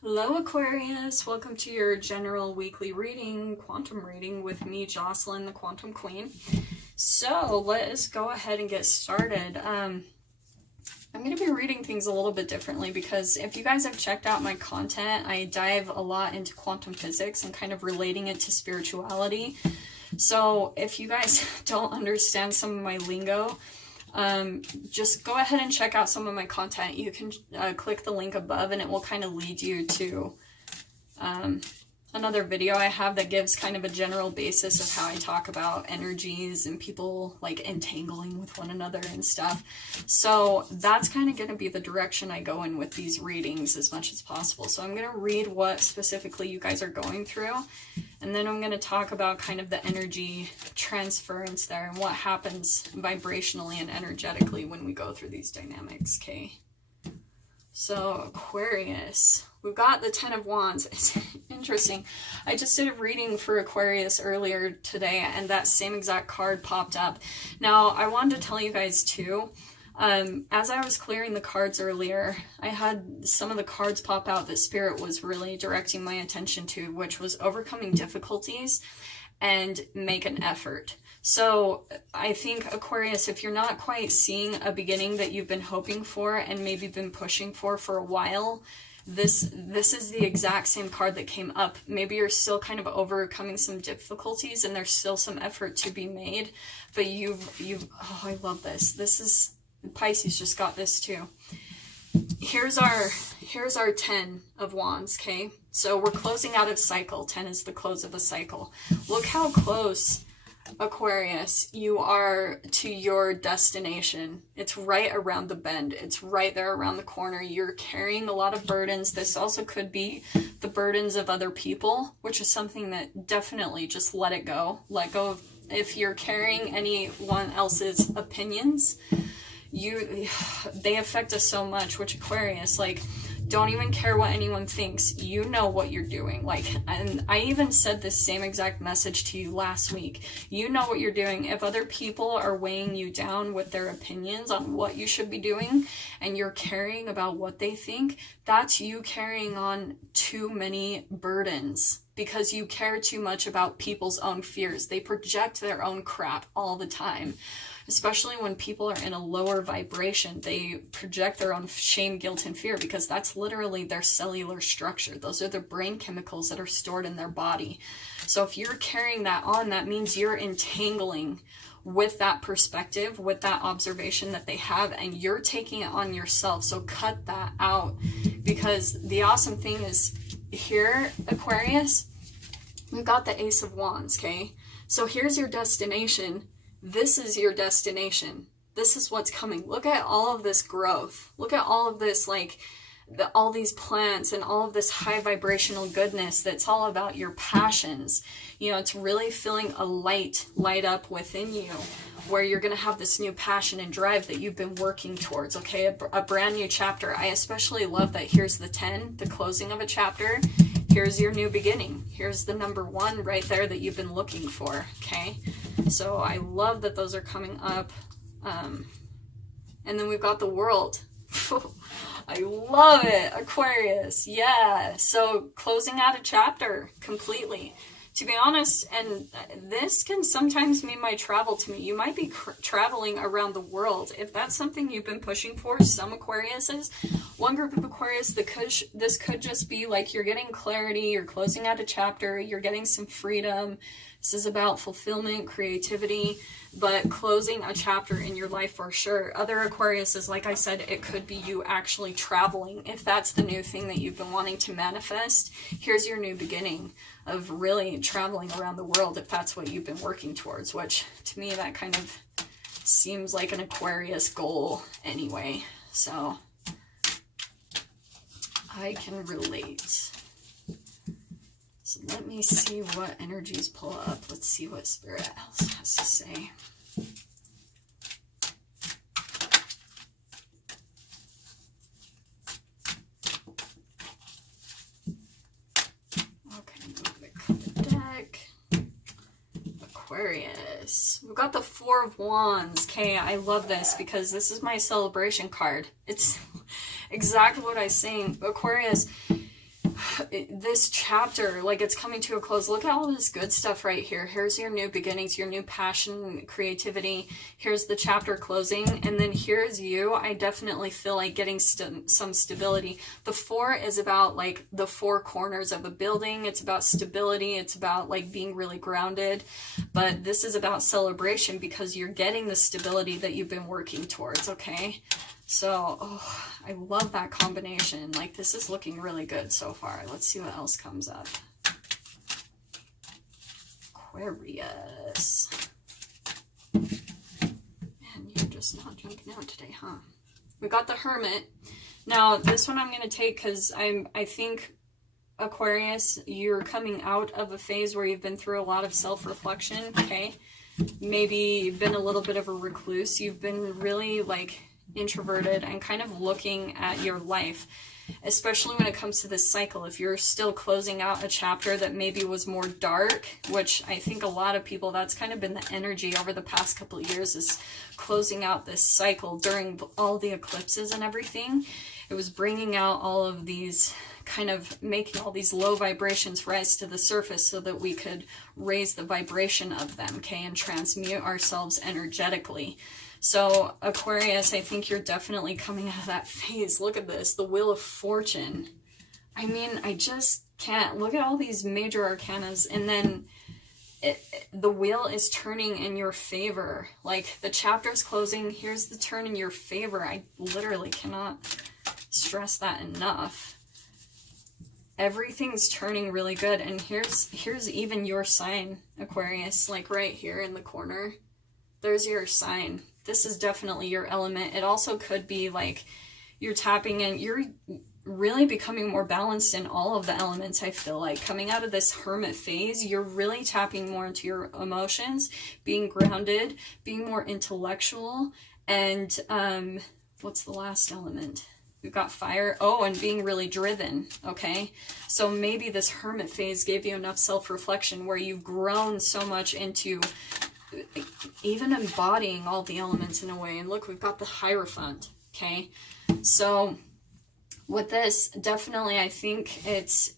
Hello Aquarius, welcome to your general weekly reading, quantum reading with me, Jocelyn, the Quantum Queen. So let us go ahead and get started. I'm going to be reading things a little bit differently because if you guys have checked out my content, I dive a lot into quantum physics and kind of relating it to spirituality. So if you guys don't understand some of my lingo, just go ahead and check out some of my content. You can click the link above and it will kind of lead you to another video I have that gives kind of a general basis of how I talk about energies and people like entangling with one another and stuff. So that's kind of going to be the direction I go in with these readings as much as possible. So I'm going to read what specifically you guys are going through, and then I'm going to talk about kind of the energy transference there and what happens vibrationally and energetically when we go through these dynamics, okay? So Aquarius, we've got the 10 of Wands. It's interesting. I just did a reading for Aquarius earlier today and that same exact card popped up. Now, I wanted to tell you guys too, as I was clearing the cards earlier, I had some of the cards pop out that Spirit was really directing my attention to, which was overcoming difficulties and make an effort. So I think Aquarius, if you're not quite seeing a beginning that you've been hoping for and maybe been pushing for a while, this is the exact same card that came up. Maybe you're still kind of overcoming some difficulties and there's still some effort to be made, but oh, I love this. This is, Pisces just got this too. Here's our 10 of Wands, okay? So we're closing out a cycle. 10 is the close of a cycle. Look how close, Aquarius, you are to your destination. It's right around the bend. It's right there around the corner. You're carrying a lot of burdens. This also could be the burdens of other people, which is something that definitely just let it go. Let go of, if you're carrying anyone else's opinions, they affect us so much, which Aquarius, like, don't even care what anyone thinks. You know what you're doing. Like, and I even said this same exact message to you last week. You know what you're doing. If other people are weighing you down with their opinions on what you should be doing and you're caring about what they think, that's you carrying on too many burdens because you care too much about people's own fears. They project their own crap all the time. Especially when people are in a lower vibration, they project their own shame, guilt, and fear because that's literally their cellular structure. Those are the brain chemicals that are stored in their body. So if you're carrying that on, that means you're entangling with that perspective, with that observation that they have, and you're taking it on yourself. So cut that out, because the awesome thing is here, Aquarius, we've got the Ace of Wands, okay? So here's your destination. This is your destination. This is what's coming. Look at all of this growth. Look at all of this, like, all these plants and all of this high vibrational goodness that's all about your passions. You know, it's really feeling a light up within you where you're going to have this new passion and drive that you've been working towards, okay? A brand new chapter. I especially love that here's the 10, the closing of a chapter. Here's your new beginning. Here's the number 1 right there that you've been looking for, okay? So I love that those are coming up. And then we've got the World. I love it, Aquarius. Yeah, so closing out a chapter completely. To be honest, and this can sometimes mean my travel to me. You might be traveling around the world. If that's something you've been pushing for, some Aquariuses, one group of Aquarius, this could just be like you're getting clarity, you're closing out a chapter, you're getting some freedom. This is about fulfillment, creativity, but closing a chapter in your life for sure. Other Aquariuses, like I said, it could be you actually traveling. If that's the new thing that you've been wanting to manifest, here's your new beginning of really traveling around the world if that's what you've been working towards, which to me that kind of seems like an Aquarius goal anyway. So I can relate. So let me see what energies pull up. Let's see what Spirit else has to say. Okay, I'm going to cut the deck. Aquarius. We've got the Four of Wands. Okay, I love this because this is my celebration card. It's exactly what I was saying. Aquarius, this chapter, like, it's coming to a close. Look at all this good stuff right here. Here's your new beginnings, your new passion, creativity. Here's the chapter closing, and then here's you. I definitely feel like getting some stability. The 4 is about, like, the 4 corners of a building. It's about stability. It's about, like, being really grounded. But this is about celebration because you're getting the stability that you've been working towards, okay? So, oh, I love that combination. Like, this is looking really good so far. Let's see what else comes up. Aquarius. Man, you're just not jumping out today, huh? We got the Hermit. Now, this one I'm going to take because I think, Aquarius, you're coming out of a phase where you've been through a lot of self-reflection, okay? Maybe you've been a little bit of a recluse. You've been really, like, introverted and kind of looking at your life, especially when it comes to this cycle. If you're still closing out a chapter that maybe was more dark, which I think a lot of people, that's kind of been the energy over the past couple of years, is closing out this cycle during all the eclipses and everything. It was bringing out all of these, kind of making all these low vibrations rise to the surface so that we could raise the vibration of them, okay, and transmute ourselves energetically. So, Aquarius, I think you're definitely coming out of that phase. Look at this, the Wheel of Fortune. I mean, I just can't. Look at all these major arcanas, and then the wheel is turning in your favor. Like, the chapter's closing, here's the turn in your favor. I literally cannot stress that enough. Everything's turning really good, and here's even your sign, Aquarius, like right here in the corner. There's your sign. This is definitely your element. It also could be like you're tapping in, you're really becoming more balanced in all of the elements. I feel like coming out of this Hermit phase, you're really tapping more into your emotions, being grounded, being more intellectual, and what's the last element? We've got fire. Oh, and being really driven, okay? So maybe this Hermit phase gave you enough self-reflection where you've grown so much into even embodying all the elements in a way. And look, we've got the Hierophant, okay? So with this, definitely, I think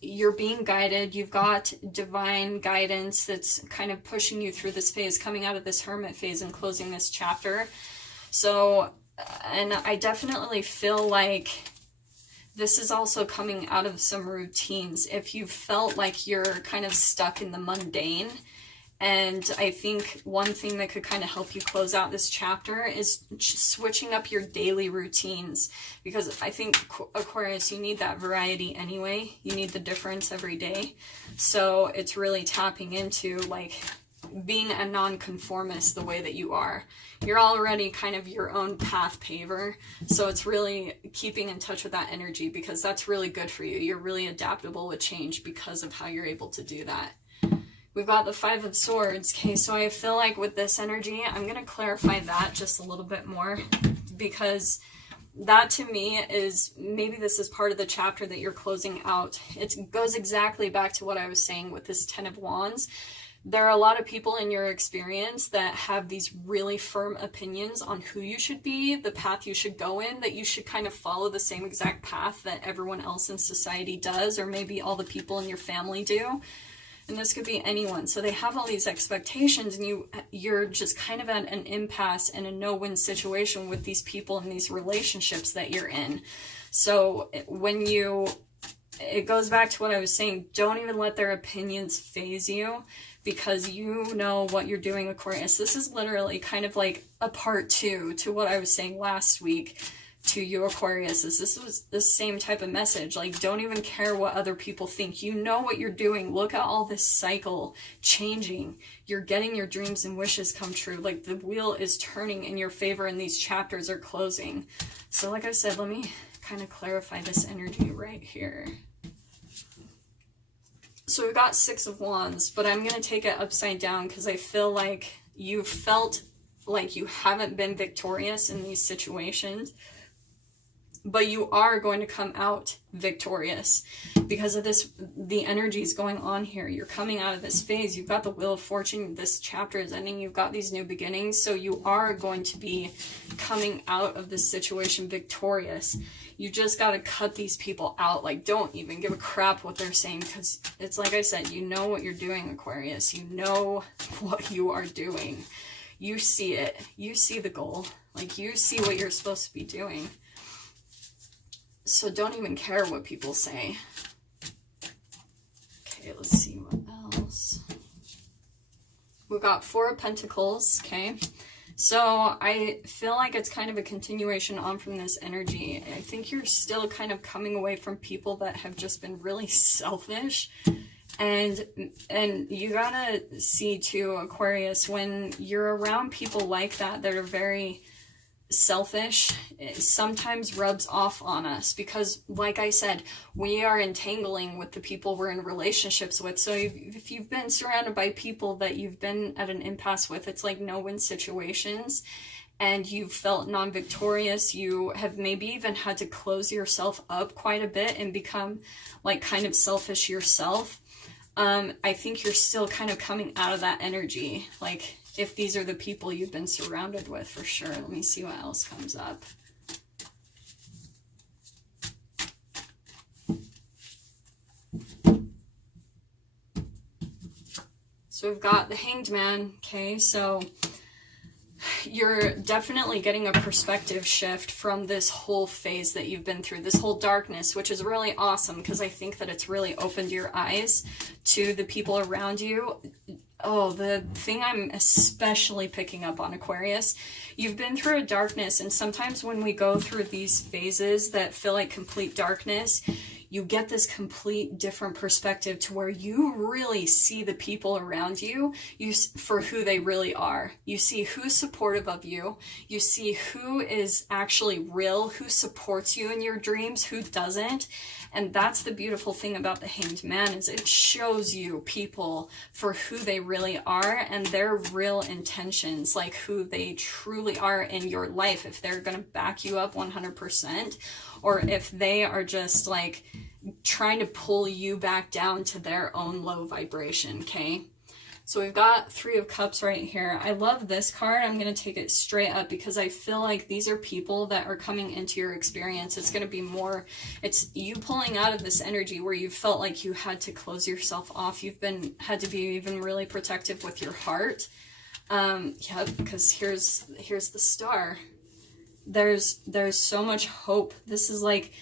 you're being guided. You've got divine guidance that's kind of pushing you through this phase, coming out of this Hermit phase and closing this chapter. So, and I definitely feel like this is also coming out of some routines. If you felt like you're kind of stuck in the mundane, and I think one thing that could kind of help you close out this chapter is switching up your daily routines, because I think, Aquarius, you need that variety anyway. You need the difference every day. So it's really tapping into, like, being a nonconformist the way that you are. You're already kind of your own path paver. So it's really keeping in touch with that energy, because that's really good for you. You're really adaptable with change because of how you're able to do that. We've got the 5 of Swords. Okay, so I feel like with this energy, I'm going to clarify that just a little bit more, because that to me is, maybe this is part of the chapter that you're closing out. It goes exactly back to what I was saying with this 10 of Wands. There are a lot of people in your experience that have these really firm opinions on who you should be, the path you should go in, that you should kind of follow the same exact path that everyone else in society does, or maybe all the people in your family do. And this could be anyone. So they have all these expectations, and you're just kind of at an impasse and a no-win situation with these people and these relationships that you're in. So when it goes back to what I was saying, don't even let their opinions phase you, because you know what you're doing, Aquarius. This is literally kind of like a part 2 to what I was saying last week to you, Aquarius. This was the same type of message. Like, don't even care what other people think. You know what you're doing. Look at all this cycle changing. You're getting your dreams and wishes come true. Like, the wheel is turning in your favor, and these chapters are closing. So like I said, let me kind of clarify this energy right here. So we've got 6 of Wands, but I'm going to take it upside down, because I feel like you felt like you haven't been victorious in these situations. but you are going to come out victorious because of this. The energy is going on here. You're coming out of this phase. You've got the Wheel of Fortune. This chapter is ending. You've got these new beginnings. So you are going to be coming out of this situation victorious. You just got to cut these people out. Like, don't even give a crap what they're saying, because it's like I said, you know what you're doing, Aquarius. You know what you are doing. You see it. You see the goal. Like, you see what you're supposed to be doing. So don't even care what people say. Okay, let's see what else. We've got Four of Pentacles, okay? So I feel like it's kind of a continuation on from this energy. I think you're still kind of coming away from people that have just been really selfish. And you gotta see too, Aquarius, when you're around people like that are very selfish, it sometimes rubs off on us, because like I said, we are entangling with the people we're in relationships with. So if you've been surrounded by people that you've been at an impasse with, it's like no-win situations, and you've felt non-victorious. You have maybe even had to close yourself up quite a bit and become like kind of selfish yourself. I think you're still kind of coming out of that energy, like if these are the people you've been surrounded with, for sure. Let me see what else comes up. So we've got the Hanged Man, okay? So you're definitely getting a perspective shift from this whole phase that you've been through, this whole darkness, which is really awesome, because I think that it's really opened your eyes to the people around you. Oh, the thing I'm especially picking up on, Aquarius, you've been through a darkness, and sometimes when we go through these phases that feel like complete darkness, you get this complete different perspective to where you really see the people around you for who they really are. You see who's supportive of you. You see who is actually real, who supports you in your dreams, who doesn't. And that's the beautiful thing about the Hanged Man, is it shows you people for who they really are and their real intentions, like who they truly are in your life, if they're going to back you up 100%, or if they are just like trying to pull you back down to their own low vibration, okay? So we've got Three of Cups right here. I love this card. I'm going to take it straight up because I feel like these are people that are coming into your experience. It's going to be more, it's you pulling out of this energy where you felt like you had to close yourself off. You've had to be even really protective with your heart. Yeah, because here's the Star. There's so much hope. This is like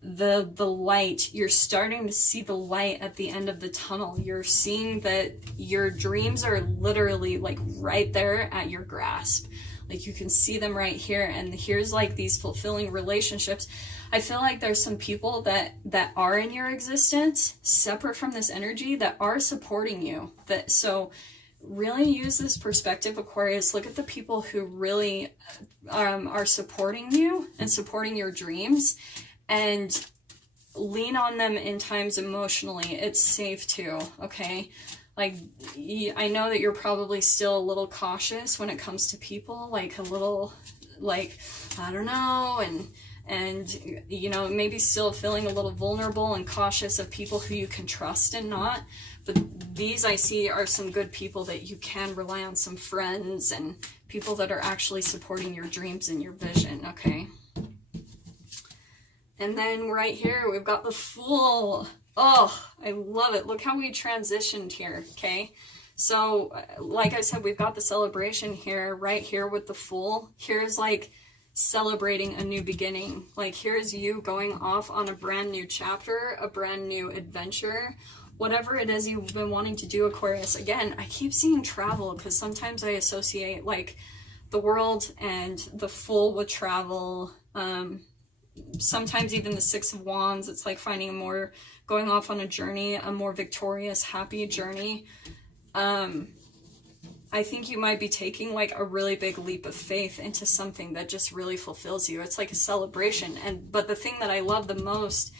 the light. You're starting to see the light at the end of the tunnel. You're seeing that your dreams are literally like right there at your grasp. Like you can see them right here, and here's like these fulfilling relationships. I feel like there's some people that are in your existence separate from this energy that are supporting you. So really use this perspective, Aquarius. Look at the people who really are supporting you and supporting your dreams, and lean on them in times emotionally. It's safe to, okay? Like, I know that you're probably still a little cautious when it comes to people, like a little, like, I don't know, and you know, maybe still feeling a little vulnerable and cautious of people who you can trust and not. But these I see are some good people that you can rely on, some friends and people that are actually supporting your dreams and your vision, okay? And then right here, we've got the Fool. Oh, I love it. Look how we transitioned here, okay? So, like I said, we've got the celebration here, right here with the Fool. Here's like celebrating a new beginning. Like here's you going off on a brand new chapter, a brand new adventure, whatever it is you've been wanting to do, Aquarius. Again, I keep seeing travel because sometimes I associate like the world and the Fool with travel. Sometimes even the Six of Wands, it's like finding a more, going off on a journey, a more victorious, happy journey. I think you might be taking like a really big leap of faith into something that just really fulfills you. It's like a celebration. But the thing that I love the most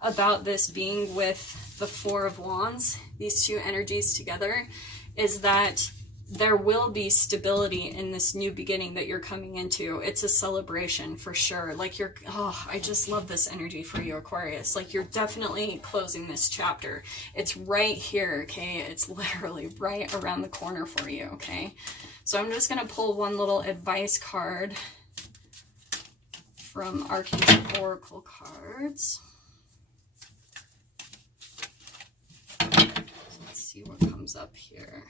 about this being with the Four of Wands, these two energies together, is that there will be stability in this new beginning that you're coming into. It's a celebration for sure. Like oh, I just love this energy for you, Aquarius. Like you're definitely closing this chapter. It's right here, okay? It's literally right around the corner for you, okay? So I'm just going to pull one little advice card from Archangel Oracle cards. Let's see what comes up here.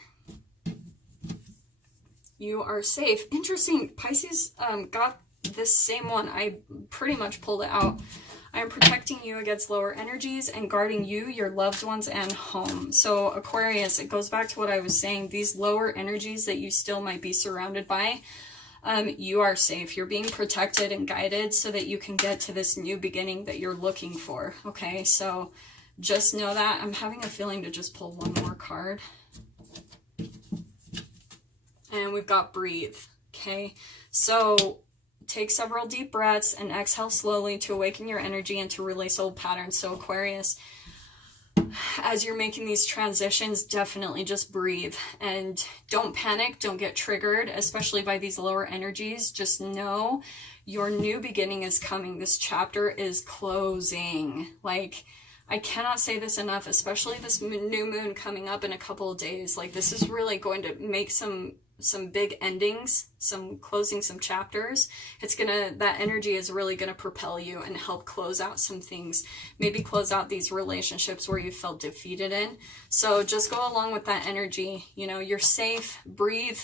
You are safe. Interesting. Pisces got this same one. I pretty much pulled it out. I am protecting you against lower energies and guarding you, your loved ones, and home. So Aquarius, it goes back to what I was saying. These lower energies that you still might be surrounded by, you are safe. You're being protected and guided so that you can get to this new beginning that you're looking for. Okay, so just know that. I'm having a feeling to just pull one more card. And we've got breathe. Okay, so take several deep breaths and exhale slowly to awaken your energy and to release old patterns. So Aquarius, as you're making these transitions, definitely just breathe and don't panic. Don't get triggered, especially by these lower energies. Just know your new beginning is coming. This chapter is closing. Like, I cannot say this enough, especially this new moon coming up in a couple of days. Like, this is really going to make some big endings, closing some chapters. That energy is really gonna propel you and help close out some things. Maybe close out these relationships where you felt defeated in. So just go along with that energy. You know, you're safe, breathe,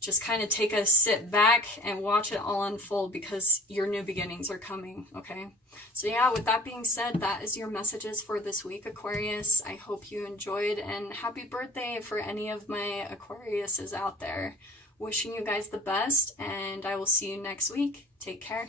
just kind of take a sit back and watch it all unfold because your new beginnings are coming, okay? So yeah, with that being said, that is your messages for this week, Aquarius. I hope you enjoyed, and happy birthday for any of my Aquariuses out there. Wishing you guys the best, and I will see you next week. Take care.